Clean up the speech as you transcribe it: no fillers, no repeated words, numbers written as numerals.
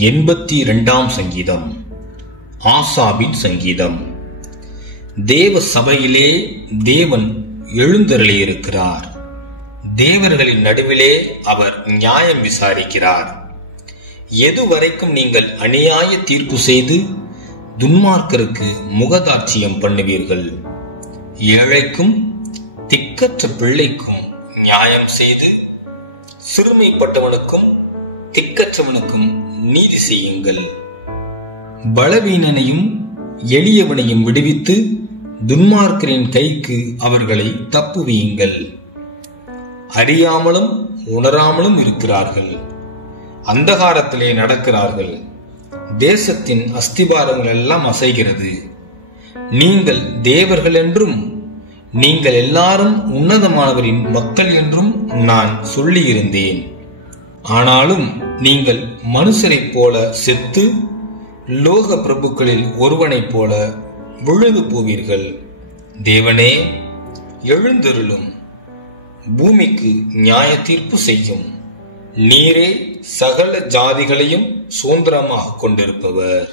82ஆம் சங்கீதம். ஆசாபின் சங்கீதம். தேவ சபையிலே தேவன் எழுந்தருளியிருக்கிறார். தேவர்களின் நடுவிலே அவர் நியாயம் விசாரிக்கிறார். எதுவரைக்கும் நீங்கள் அநியாய தீர்ப்பு செய்து துன்மார்க்கருக்கு முகதாட்சியம் பண்ணுவீர்கள்? ஏழைக்கும் திக்கற்ற பிள்ளைக்கும் நியாயம் செய்து சிறுமைப்பட்டவனுக்கும் திக்கற்றவனுக்கும் நீதி செய்யுங்கள். பலவீனனையும் எளியவனையும் விடுவித்து துன்மார்க்கரின் கைக்கு அவர்களை தப்புவியுங்கள். அறியாமலும் உணராமலும் இருக்கிறார்கள், அந்தகாரத்திலே நடக்கிறார்கள். தேசத்தின் அஸ்திபாரங்கள் எல்லாம் அசைகிறது. நீங்கள் தேவர்கள் என்றும் நீங்கள் எல்லாரும் உன்னதமானவரின் மக்கள் என்றும் நான் சொல்லியிருந்தேன். ஆனாலும் நீங்கள் மனுஷரைப் போல செத்து லோக பிரபுக்களில் ஒருவனைப் போல விழுந்து போவீர்கள். தேவனே, எழுந்தருளும். பூமிக்கு நியாய தீர்ப்பு செய்யும். நீரே சகல ஜாதிகளையும் சுதந்திரமாக கொண்டிருப்பவர்.